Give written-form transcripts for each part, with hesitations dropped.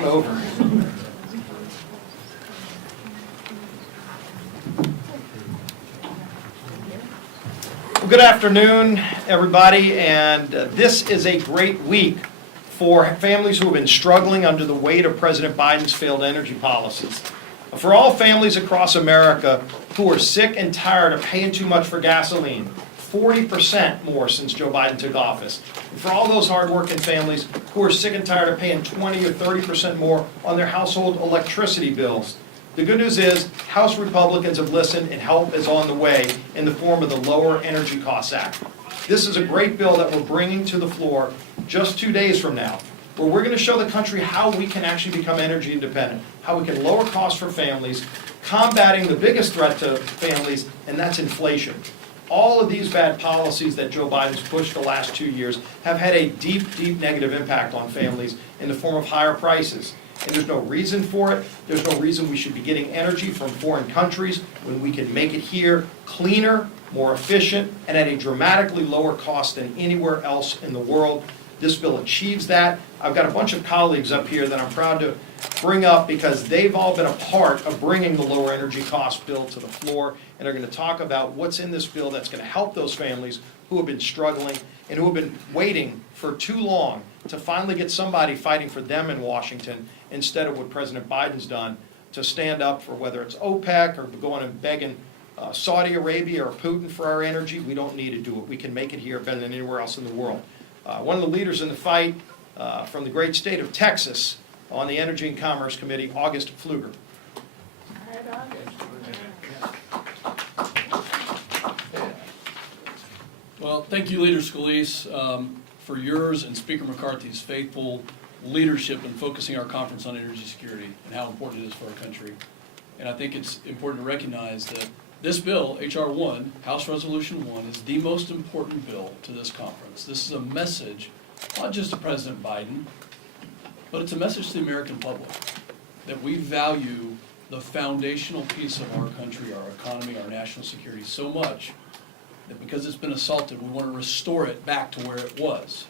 on over. Well, good afternoon, everybody, and this is a great week for families who have been struggling under the weight of President Biden's failed energy policies. For all families across America who are sick and tired of paying too much for gasoline, 40% more since Joe Biden took office. And for all those hardworking families who are sick and tired of paying 20 or 30% more on their household electricity bills. The good news is House Republicans have listened and help is on the way in the form of the Lower Energy Costs Act. This is a great bill that we're bringing to the floor just 2 days from now, where we're going to show the country how we can actually become energy independent, how we can lower costs for families, combating the biggest threat to families, and that's inflation. All of these bad policies that Joe Biden's pushed the last 2 years have had a deep, deep negative impact on families in the form of higher prices. And there's no reason for it. There's no reason we should be getting energy from foreign countries when we can make it here cleaner, more efficient, and at a dramatically lower cost than anywhere else in the world. This bill achieves that. I've got a bunch of colleagues up here that I'm proud to bring up because they've all been a part of bringing the lower energy cost bill to the floor, and are going to talk about what's in this bill that's going to help those families who have been struggling and who have been waiting for too long to finally get somebody fighting for them in Washington instead of what President Biden's done to stand up for whether it's OPEC or going and begging Saudi Arabia or Putin for our energy. We don't need to do it. We can make it here better than anywhere else in the world. One of the leaders in the fight from the great state of Texas on the Energy and Commerce Committee, August Pfluger. Well, thank you, Leader Scalise, for yours and Speaker McCarthy's faithful leadership in focusing our conference on energy security and how important it is for our country. And I think it's important to recognize that this bill, H.R. 1, House Resolution 1, is the most important bill to this conference. This is a message, not just to President Biden, but it's a message to the American public that we value the foundational piece of our country, our economy, our national security so much that because it's been assaulted, we want to restore it back to where it was.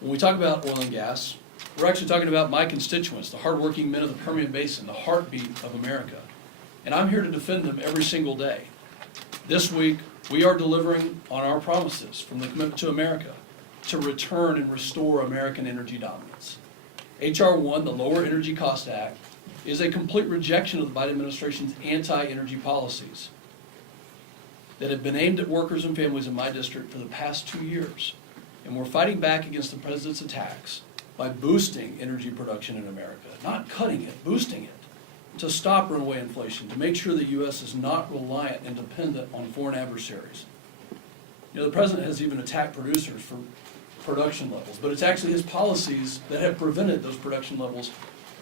When we talk about oil and gas, we're actually talking about my constituents, the hardworking men of the Permian Basin, the heartbeat of America. And I'm here to defend them every single day. This week, we are delivering on our promises from the Commitment to America to return and restore American energy dominance. H.R. 1, the Lower Energy Costs Act, is a complete rejection of the Biden administration's anti-energy policies that have been aimed at workers and families in my district for the past 2 years. And we're fighting back against the president's attacks by boosting energy production in America, not cutting it, boosting it, to stop runaway inflation, to make sure the U.S. is not reliant and dependent on foreign adversaries. You know, the president has even attacked producers for production levels, but it's actually his policies that have prevented those production levels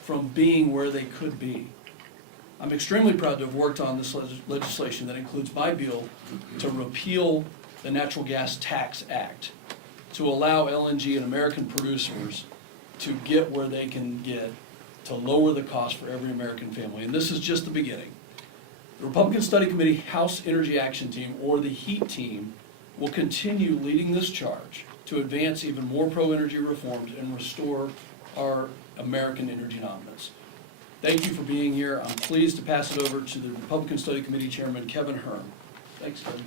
from being where they could be. I'm extremely proud to have worked on this legislation that includes my bill to repeal the Natural Gas Tax Act, to allow LNG and American producers to get where they can get to lower the cost for every American family. And this is just the beginning. The Republican Study Committee House Energy Action Team, or the HEAT team, will continue leading this charge to advance even more pro-energy reforms and restore our American energy dominance. Thank you for being here. I'm pleased to pass it over to the Republican Study Committee Chairman, Kevin Hearn. Thanks, Kevin.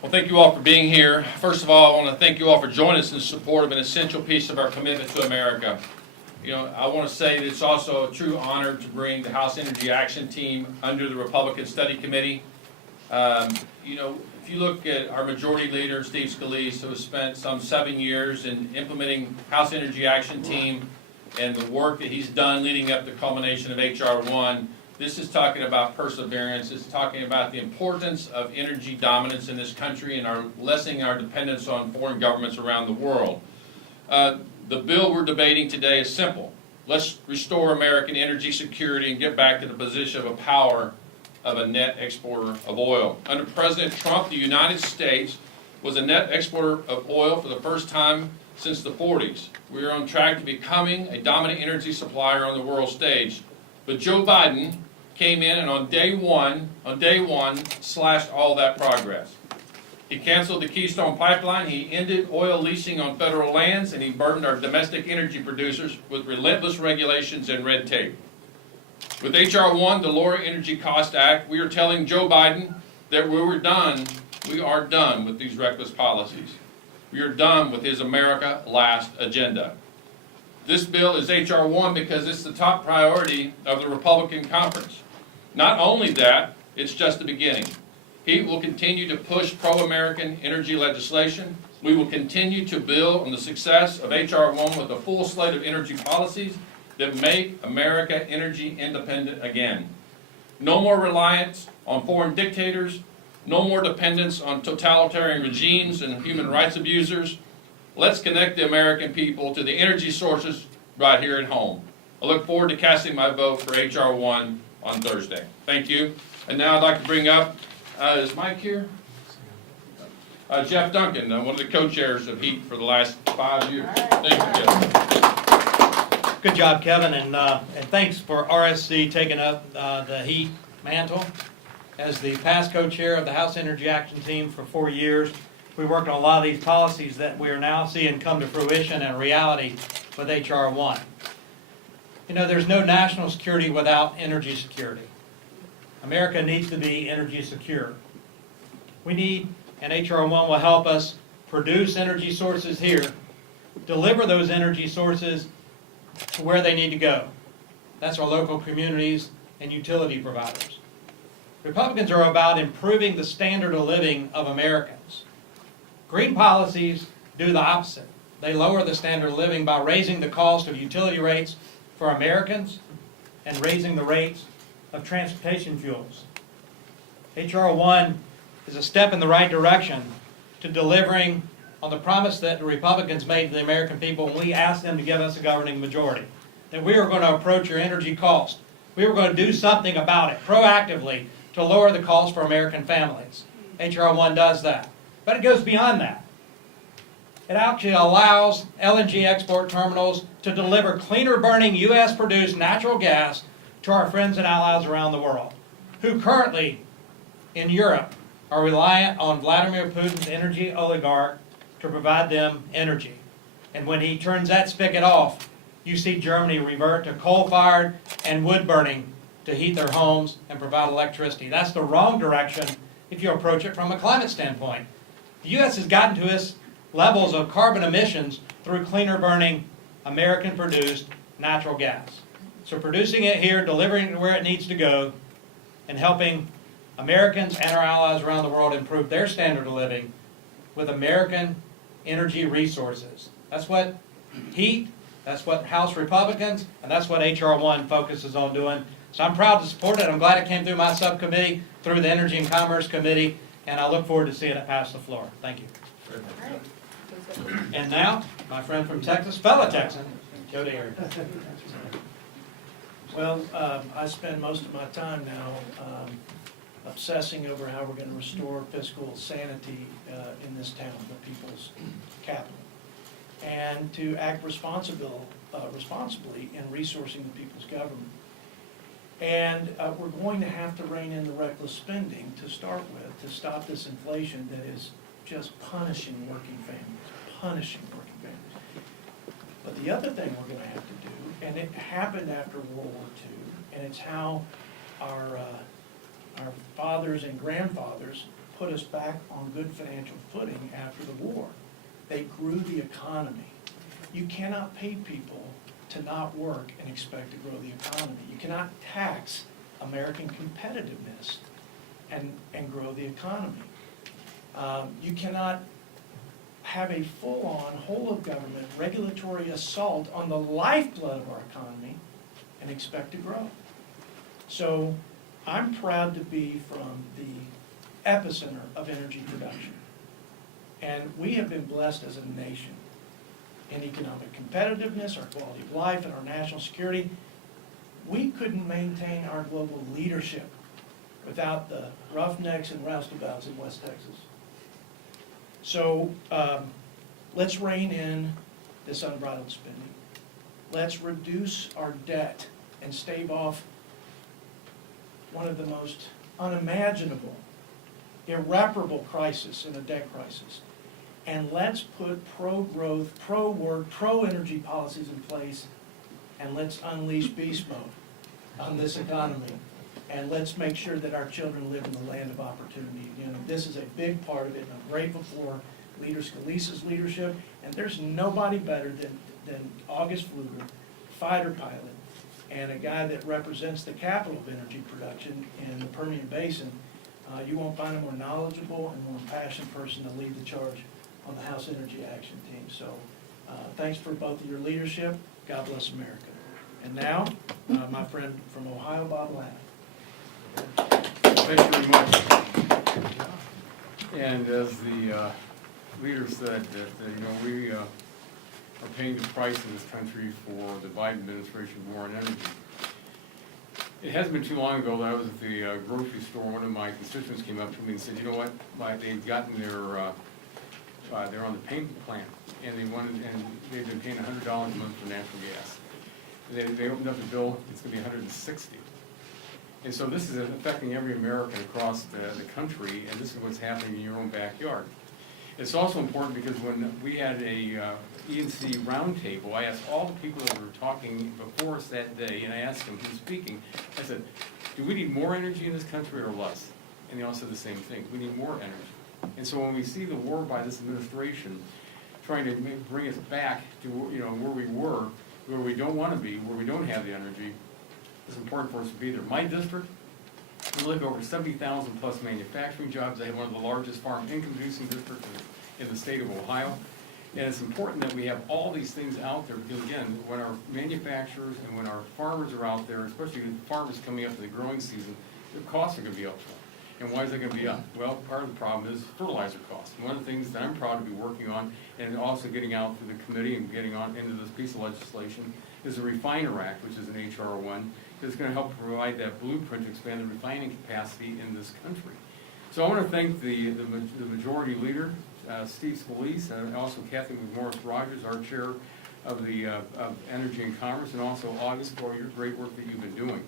Well, thank you all for being here. First of all, I want to thank you all for joining us in support of an essential piece of our commitment to America. You know, I want to say that it's also a true honor to bring the House Energy Action Team under the Republican Study Committee. You know, if you look at our Majority Leader Steve Scalise, who has spent some 7 years in implementing House Energy Action Team and the work that he's done leading up to the culmination of H.R. 1, this is talking about perseverance. It's talking about the importance of energy dominance in this country and our lessening our dependence on foreign governments around the world. The bill we're debating today is simple. Let's restore American energy security and get back to the position of a power of a net exporter of oil. Under President Trump, the United States was a net exporter of oil for the first time since the 40s. We are on track to becoming a dominant energy supplier on the world stage. But Joe Biden came in and on day one slashed all that progress. He canceled the Keystone Pipeline, he ended oil leasing on federal lands, and he burdened our domestic energy producers with relentless regulations and red tape. With H.R. 1, the Lower Energy Cost Act, we are telling Joe Biden that we are done with these reckless policies. We are done with his America Last agenda. This bill is H.R. 1 because it's the top priority of the Republican conference. Not only that, it's just the beginning. He will continue to push pro-American energy legislation. We will continue to build on the success of H.R. 1 with a full slate of energy policies that make America energy independent again. No more reliance on foreign dictators, no more dependence on totalitarian regimes and human rights abusers. Let's connect the American people to the energy sources right here at home. I look forward to casting my vote for H.R. 1 on Thursday. Thank you. And now I'd like to bring up, is Mike here? Jeff Duncan, one of the co-chairs of HEAT for the last 5 years. Thank you, Jeff. Good job, Kevin, and thanks for RSC taking up the HEAT mantle. As the past co-chair of the House Energy Action Team for 4 years, we worked on a lot of these policies that we are now seeing come to fruition and reality with H.R. 1. You know, there's no national security without energy security. America needs to be energy secure. We need, and H.R. 1 will help us produce energy sources here, deliver those energy sources to where they need to go. That's our local communities and utility providers. Republicans are about improving the standard of living of Americans. Green policies do the opposite. They lower the standard of living by raising the cost of utility rates for Americans and raising the rates of transportation fuels. H.R. 1 is a step in the right direction to delivering on the promise that the Republicans made to the American people when we asked them to give us a governing majority, that we were going to approach your energy cost. We were going to do something about it proactively to lower the cost for American families. H.R. 1 does that. But it goes beyond that. It actually allows LNG export terminals to deliver cleaner burning U.S. produced natural gas to our friends and allies around the world, who currently in Europe are reliant on Vladimir Putin's energy oligarch to provide them energy. And when he turns that spigot off, you see Germany revert to coal-fired and wood burning to heat their homes and provide electricity. That's the wrong direction if you approach it from a climate standpoint. The U.S. has gotten to its levels of carbon emissions through cleaner burning, American-produced natural gas. So producing it here, delivering it where it needs to go, and helping Americans and our allies around the world improve their standard of living with American energy resources. That's what HEAT, that's what House Republicans, and that's what H.R. 1 focuses on doing. So I'm proud to support it. I'm glad it came through my subcommittee, through the Energy and Commerce Committee, and I look forward to seeing it pass the floor. Thank you. And now, my friend from Texas, fellow Texan, Jody Aaron. Well, I spend most of my time now obsessing over how we're going to restore fiscal sanity in this town, the people's capital, and to act responsibly in resourcing the people's government. And we're going to have to rein in the reckless spending to start with, to stop this inflation that is just punishing working families. But the other thing we're going to have to do, and it happened after World War II, and it's how our fathers and grandfathers put us back on good financial footing after the war. They grew the economy. You cannot pay people to not work and expect to grow the economy. You cannot tax American competitiveness and grow the economy. You cannot have a full-on, whole-of-government regulatory assault on the lifeblood of our economy and expect to grow. So I'm proud to be from the epicenter of energy production. And we have been blessed as a nation in economic competitiveness, our quality of life, and our national security. We couldn't maintain our global leadership without the roughnecks and roustabouts in West Texas. So let's rein in this unbridled spending. Let's reduce our debt and stave off one of the most unimaginable irreparable crisis and a debt crisis. And let's put pro-growth, pro-work, pro-energy policies in place, and let's unleash beast mode on this economy. And let's make sure that our children live in the land of opportunity. You know, this is a big part of it, and I'm grateful for Leader Scalise's leadership. And there's nobody better than August Pfluger, fighter pilot, and a guy that represents the capital of energy production in the Permian Basin. You won't find a more knowledgeable and more passionate person to lead the charge on the House Energy Action Team. So thanks for both of your leadership. God bless America. And now, my friend from Ohio, Bob Ladd. Thank you very much. And as the leader said, that we are paying the price in this country for the Biden administration war on energy. It hasn't been too long ago that I was at the grocery store. One of my constituents came up to me and said, "You know what? They've gotten they're on the payment plan, and they've been paying $100 a month for natural gas. They opened up the bill; it's going to be $160." And so this is affecting every American across the country, and this is what's happening in your own backyard. It's also important because when we had a E&C roundtable, I asked all the people that were talking before us that day, and I asked them who's speaking, I said, do we need more energy in this country or less? And they all said the same thing, we need more energy. And so when we see the war by this administration trying to bring us back to where we were, where we don't want to be, where we don't have the energy, it's important for us to be there. My district, we look over 70,000 plus manufacturing jobs. They have one of the largest farm income producing districts in the state of Ohio. And it's important that we have all these things out there because, again, when our manufacturers and when our farmers are out there, especially the farmers coming up in the growing season, their costs are going to be up front. And why is that going to be up? Well, part of the problem is fertilizer costs. One of the things that I'm proud to be working on and also getting out through the committee and getting on into this piece of legislation is the Refiner Act, which is an H.R. 1. It's going to help provide that blueprint to expand the refining capacity in this country. So I want to thank the Majority Leader, Steve Scalise, and also Kathy McMorris-Rogers, our chair of the of Energy and Commerce, and also August for your great work that you've been doing.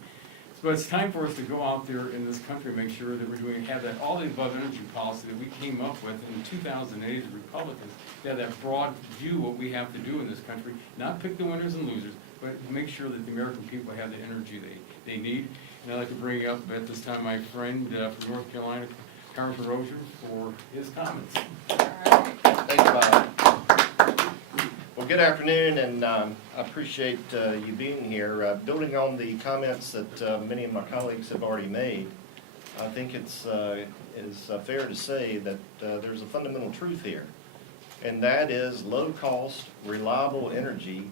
But it's time for us to go out there in this country and make sure that we're have that all the above energy policy that we came up with in 2008 as Republicans, to have that broad view what we have to do in this country, not pick the winners and losers, but make sure that the American people have the energy they need. And I'd like to bring up at this time my friend from North Carolina, Congressman Rozier, for his comments. Thanks, Bob. Well, good afternoon, and I appreciate you being here. Building on the comments that many of my colleagues have already made, I think it's fair to say that there's a fundamental truth here, and that is low-cost, reliable energy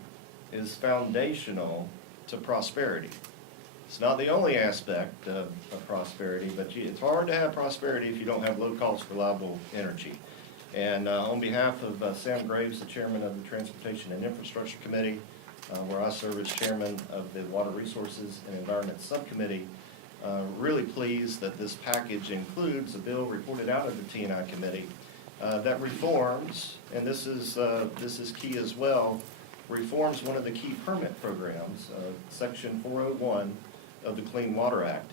is foundational to prosperity. It's not the only aspect of prosperity, but it's hard to have prosperity if you don't have low-cost, reliable energy. And on behalf of Sam Graves, the chairman of the Transportation and Infrastructure Committee, where I serve as chairman of the Water Resources and Environment Subcommittee, really pleased that this package includes a bill reported out of the T&I Committee that reforms, and this is key as well, reforms one of the key permit programs, Section 401 of the Clean Water Act,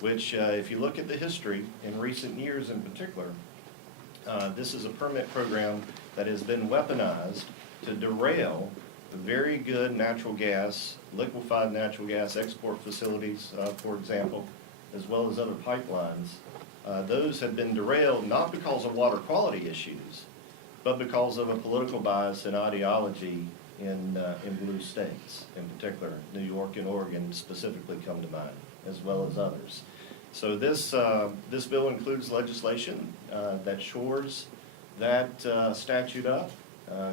which if you look at the history in recent years in particular, this is a permit program that has been weaponized to derail the very good natural gas, liquefied natural gas export facilities, for example, as well as other pipelines. Those have been derailed not because of water quality issues, but because of a political bias and ideology in blue states, in particular. New York and Oregon specifically come to mind, as well as others. So this bill includes legislation that shores that statute up,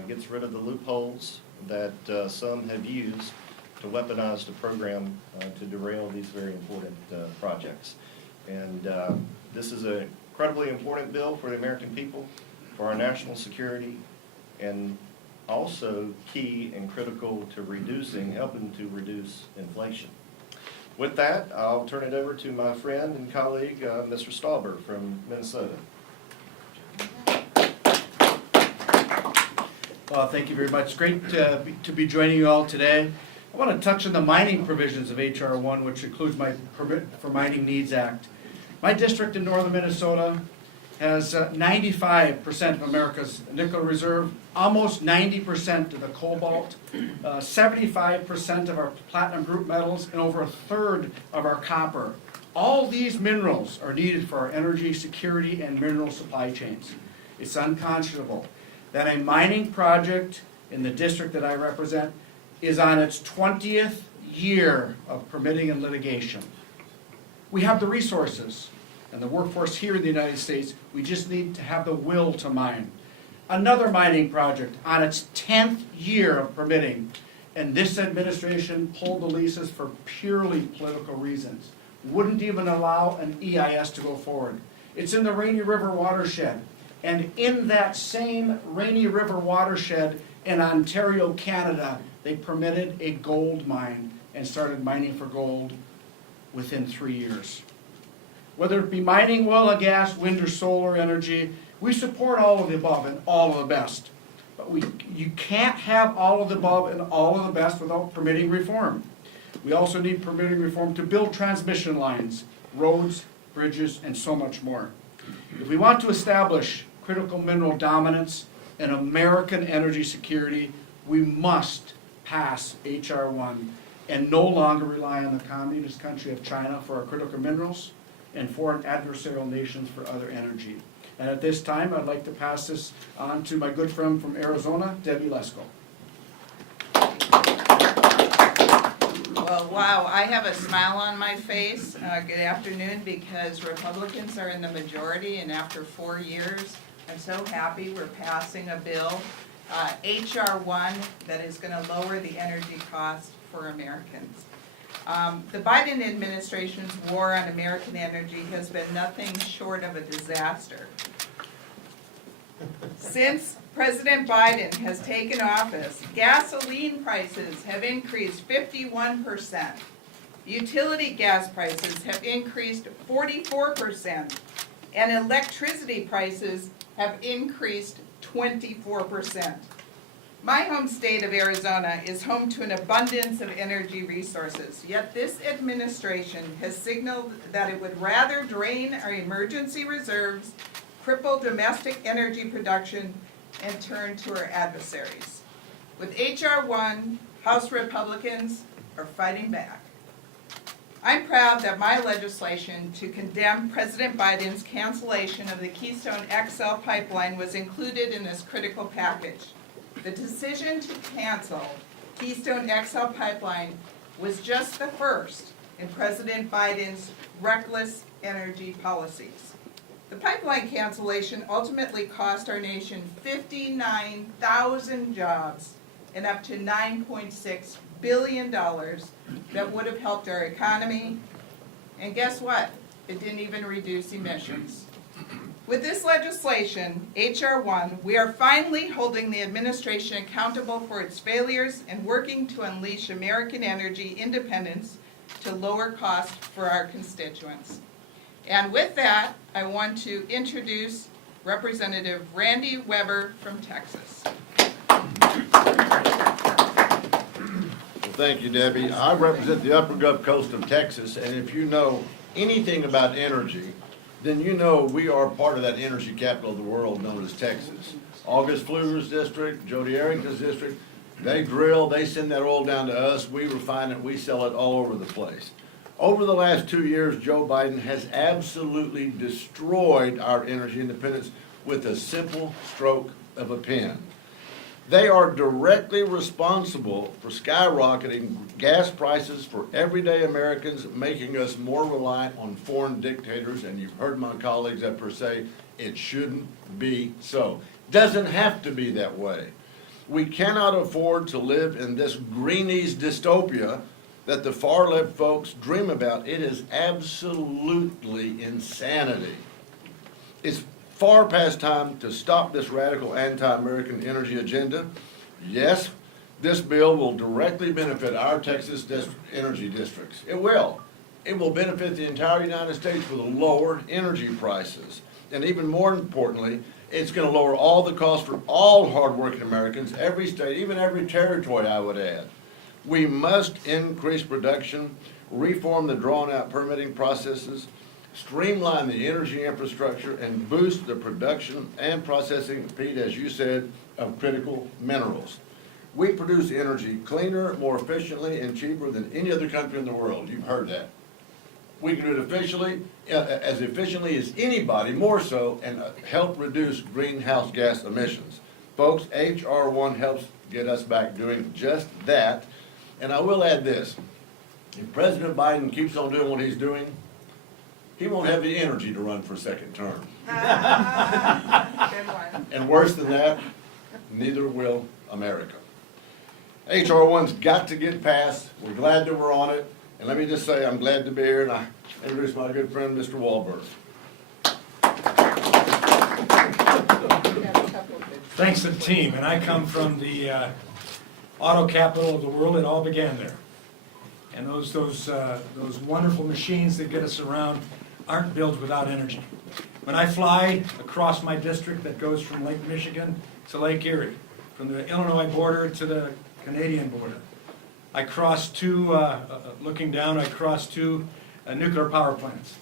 gets rid of the loopholes that some have used to weaponize the program to derail these very important projects. And this is an incredibly important bill for the American people, for our national security, and also key and critical to helping to reduce inflation. With that, I'll turn it over to my friend and colleague, Mr. Stauber from Minnesota. Well, thank you very much. It's great to be joining you all today. I want to touch on the mining provisions of H.R. 1, which includes my Permit for Mining Needs Act. My district in northern Minnesota has 95% of America's nickel reserve, almost 90% of the cobalt, 75% of our platinum group metals, and over a third of our copper. All these minerals are needed for our energy security and mineral supply chains. It's unconscionable that a mining project in the district that I represent is on its 20th year of permitting and litigation. We have the resources and the workforce here in the United States. We just need to have the will to mine. Another mining project on its 10th year of permitting, and this administration pulled the leases for purely political reasons. Wouldn't even allow an EIS to go forward. It's in the Rainy River watershed. And in that same Rainy River watershed in Ontario, Canada, they permitted a gold mine and started mining for gold within 3 years. Whether it be mining oil and gas, wind or solar energy, we support all of the above and all of the best. But you can't have all of the above and all of the best without permitting reform. We also need permitting reform to build transmission lines, roads, bridges, and so much more. If we want to establish critical mineral dominance and American energy security, we must pass H.R. 1 and no longer rely on the communist country of China for our critical minerals and foreign adversarial nations for other energy. And at this time, I'd like to pass this on to my good friend from Arizona, Debbie Lesko. Well, wow, I have a smile on my face. Good afternoon, because Republicans are in the majority, and after 4 years, I'm so happy we're passing a bill, H.R. 1, that is going to lower the energy cost for Americans. The Biden administration's war on American energy has been nothing short of a disaster. Since President Biden has taken office, gasoline prices have increased 51%. Utility gas prices have increased 44%. And electricity prices have increased 24%. My home state of Arizona is home to an abundance of energy resources, yet this administration has signaled that it would rather drain our emergency reserves, cripple domestic energy production, and turn to our adversaries. With H.R. 1, House Republicans are fighting back. I'm proud that my legislation to condemn President Biden's cancellation of the Keystone XL pipeline was included in this critical package. The decision to cancel Keystone XL pipeline was just the first in President Biden's reckless energy policies. The pipeline cancellation ultimately cost our nation 59,000 jobs and up to $9.6 billion that would have helped our economy. And guess what? It didn't even reduce emissions. With this legislation, H.R. 1, we are finally holding the administration accountable for its failures and working to unleash American energy independence to lower costs for our constituents. And with that, I want to introduce Representative Randy Weber from Texas. Thank you, Debbie. I represent the upper Gulf Coast of Texas, and if you know anything about energy, then you know we are part of that energy capital of the world known as Texas. August Pfluger's district, Jody Arrington's district, they drill, they send that oil down to us, we refine it, we sell it all over the place. Over the last 2 years, Joe Biden has absolutely destroyed our energy independence with a simple stroke of a pen. They are directly responsible for skyrocketing gas prices for everyday Americans, making us more reliant on foreign dictators, and you've heard my colleagues up here say it shouldn't be so. Doesn't have to be that way. We cannot afford to live in this greenies dystopia that the far left folks dream about. It is absolutely insanity. It's far past time to stop this radical anti-American energy agenda. Yes, this bill will directly benefit our Texas energy districts. It will. It will benefit the entire United States with lower energy prices. And even more importantly, it's going to lower all the costs for all hardworking Americans, every state, even every territory, I would add. We must increase production, reform the drawn-out permitting processes, streamline the energy infrastructure, and boost the production and processing, Pete, as you said, of critical minerals. We produce energy cleaner, more efficiently, and cheaper than any other country in the world. You've heard that. We can do it as efficiently as anybody, more so, and help reduce greenhouse gas emissions. Folks, HR 1 helps get us back doing just that. And I will add this. If President Biden keeps on doing what he's doing, he won't have the energy to run for a second term. Good one. And worse than that, neither will America. HR 1's got to get passed. We're glad that we're on it. And let me just say, I'm glad to be here, and I introduce my good friend, Mr. Wahlberg. Thanks to the team, and I come from the auto capital of the world. It all began there. And those wonderful machines that get us around aren't built without energy. When I fly across my district that goes from Lake Michigan to Lake Erie, from the Illinois border to the Canadian border, I cross looking down, I cross two nuclear power plants.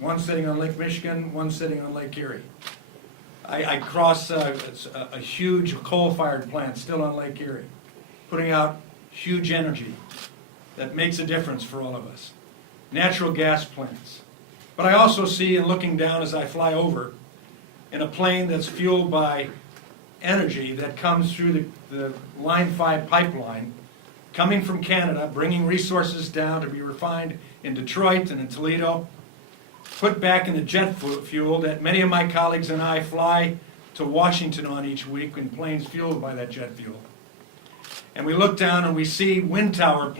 One sitting on Lake Michigan, one sitting on Lake Erie. I cross a huge coal-fired plant still on Lake Erie, putting out huge energy that makes a difference for all of us. Natural gas plants. But I also see, and looking down as I fly over, in a plane that's fueled by energy that comes through the Line 5 pipeline, coming from Canada, bringing resources down to be refined in Detroit and in Toledo, put back in the jet fuel that many of my colleagues and I fly to Washington on each week in planes fueled by that jet fuel. And we look down and we see wind towers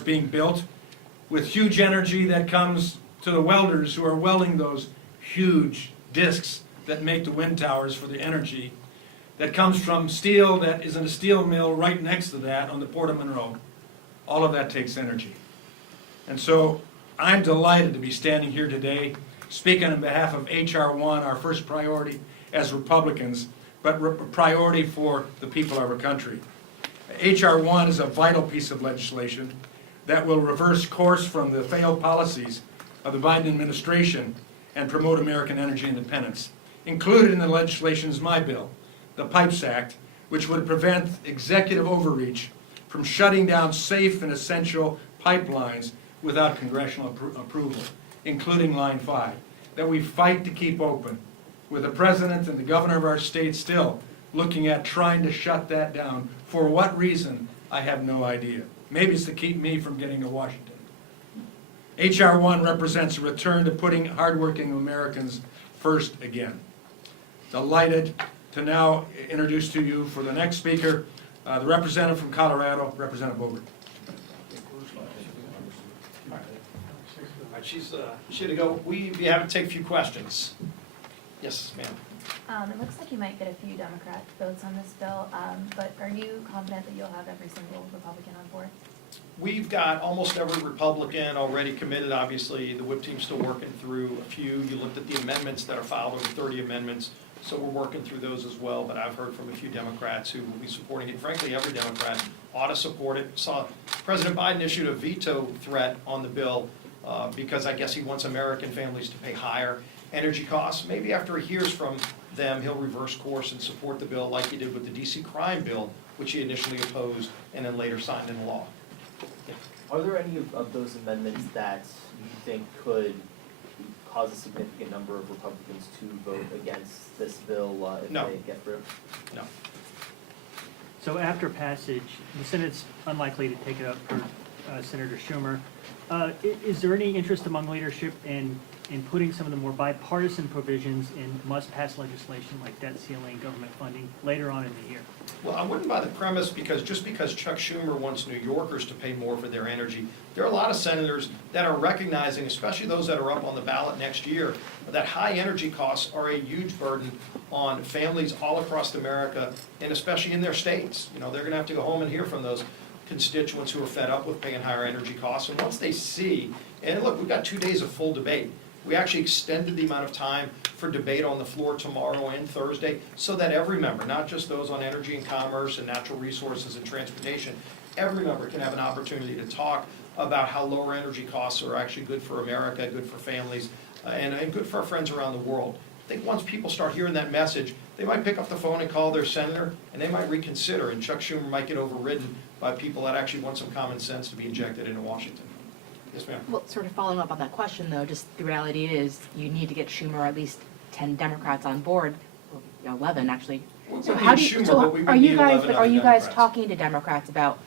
being built with huge energy that comes to the welders who are welding those huge discs that make the wind towers for the energy that comes from steel that is in a steel mill right next to that on the Port of Monroe. All of that takes energy. And so I'm delighted to be standing here today speaking on behalf of HR 1, our first priority as Republicans, but priority for the people of our country. HR 1 is a vital piece of legislation that will reverse course from the failed policies of the Biden administration and promote American energy independence. Included in the legislation is my bill, the PIPES Act, which would prevent executive overreach from shutting down safe and essential pipelines without congressional approval, including Line 5, that we fight to keep open, with the president and the governor of our state still looking at trying to shut that down. For what reason, I have no idea. Maybe it's to keep me from getting to Washington. HR 1 represents a return to putting hardworking Americans first again. Delighted to now introduce to you for the next speaker, the representative from Colorado, Representative Bogert. She's to go. We have to take a few questions. Yes, ma'am. It looks like you might get a few Democrat votes on this bill, but are you confident that you'll have every single Republican on board? We've got almost every Republican already committed. Obviously, the whip team's still working through a few. You looked at the amendments that are filed, over 30 amendments, so we're working through those as well. But I've heard from a few Democrats who will be supporting it. Frankly, every Democrat ought to support it. Saw President Biden issued a veto threat on the bill because I guess he wants American families to pay higher energy costs. Maybe after he hears from them, he'll reverse course and support the bill like he did with the DC crime bill, which he initially opposed and then later signed into law. Yeah. Are there any of those amendments that you think could cause a significant number of Republicans to vote against this bill if No. they get through? No. So after passage, the Senate's unlikely to take it up for Senator Schumer. Is there any interest among leadership in putting some of the more bipartisan provisions in must-pass legislation like debt ceiling, government funding later on in the year? Well, I wouldn't buy the premise because just because Chuck Schumer wants New Yorkers to pay more for their energy, there are a lot of senators that are recognizing, especially those that are up on the ballot next year, that high energy costs are a huge burden on families all across America and especially in their states. You know, they're going to have to go home and hear from those constituents who are fed up with paying higher energy costs. And once they see, and look, we've got 2 days of full debate. We actually extended the amount of time for debate on the floor tomorrow and Thursday so that every member, not just those on energy and commerce and natural resources and transportation, every member can have an opportunity to talk about how lower energy costs are actually good for America, good for families, and good for our friends around the world. I think once people start hearing that message, they might pick up the phone and call their senator, and they might reconsider, and Chuck Schumer might get overridden by people that actually want some common sense to be injected into Washington. Yes, ma'am. Well, sort of following up on that question, though, just the reality is you need to get Schumer or at least 10 Democrats on board, or 11 actually. So how do you, so are you guys, but are you guys talking to Democrats about,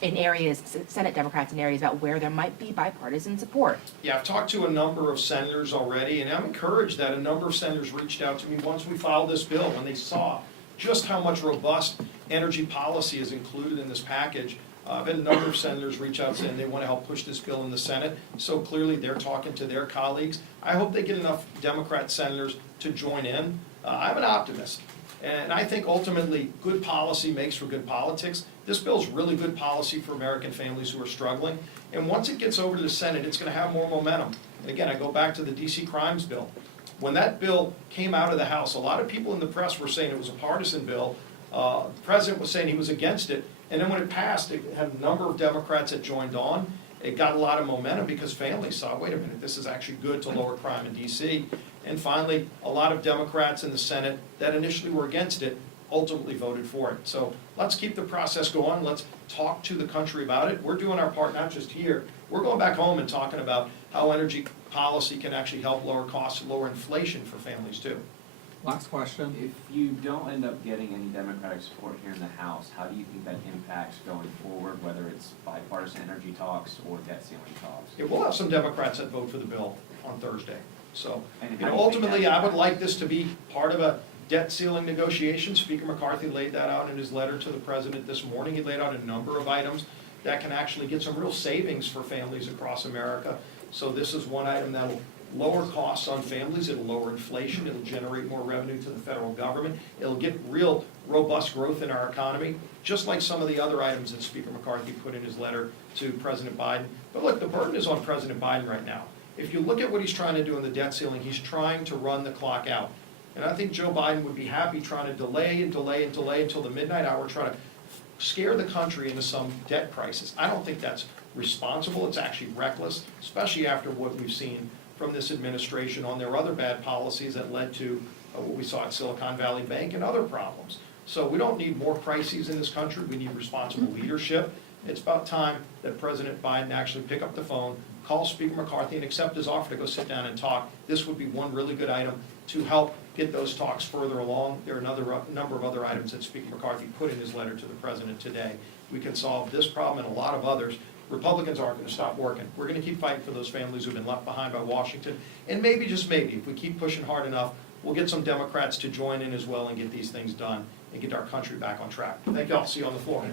in areas, Senate Democrats in areas about where there might be bipartisan support? Yeah, I've talked to a number of senators already, and I'm encouraged that a number of senators reached out to me once we filed this bill, when they saw just how much robust energy policy is included in this package. I've had a number of senators reach out saying they want to help push this bill in the Senate, so clearly they're talking to their colleagues. I hope they get enough Democrat senators to join in. I'm an optimist, and I think ultimately good policy makes for good politics. This bill's really good policy for American families who are struggling, and once it gets over to the Senate, it's going to have more momentum. And again, I go back to the DC crimes bill. When that bill came out of the House, a lot of people in the press were saying it was a partisan bill. The president was saying he was against it. And then when it passed, it had a number of Democrats that joined on. It got a lot of momentum because families saw, wait a minute, this is actually good to lower crime in D.C. And finally, a lot of Democrats in the Senate that initially were against it ultimately voted for it. So let's keep the process going. Let's talk to the country about it. We're doing our part, not just here. We're going back home and talking about how energy policy can actually help lower costs and lower inflation for families too. Last question. If you don't end up getting any Democratic support here in the House, how do you think that impacts going forward, whether it's bipartisan energy talks or debt ceiling talks? Yeah, we'll have some Democrats that vote for the bill on Thursday. So, And you how know, do you think ultimately, that I would like this to be part of a debt ceiling negotiation. Speaker McCarthy laid that out in his letter to the president this morning. He laid out a number of items that can actually get some real savings for families across America. So this is one item that will lower costs on families, it'll lower inflation, it'll generate more revenue to the federal government, it'll get real robust growth in our economy, just like some of the other items that Speaker McCarthy put in his letter to President Biden. But look, the burden is on President Biden right now. If you look at what he's trying to do in the debt ceiling, he's trying to run the clock out. And I think Joe Biden would be happy trying to delay and delay and delay until the midnight hour, trying to scare the country into some debt crisis. I don't think that's responsible, it's actually reckless, especially after what we've seen from this administration on their other bad policies that led to what we saw at Silicon Valley Bank and other problems. So we don't need more crises in this country, we need responsible leadership. It's about time that President Biden actually pick up the phone, call Speaker McCarthy and accept his offer to go sit down and talk. This would be one really good item to help get those talks further along. There are another number of other items that Speaker McCarthy put in his letter to the President today. We can solve this problem and a lot of others. Republicans aren't going to stop working. We're going to keep fighting for those families who've been left behind by Washington. And maybe, just maybe, if we keep pushing hard enough, we'll get some Democrats to join in as well and get these things done and get our country back on track. Thank you all. See you on the floor.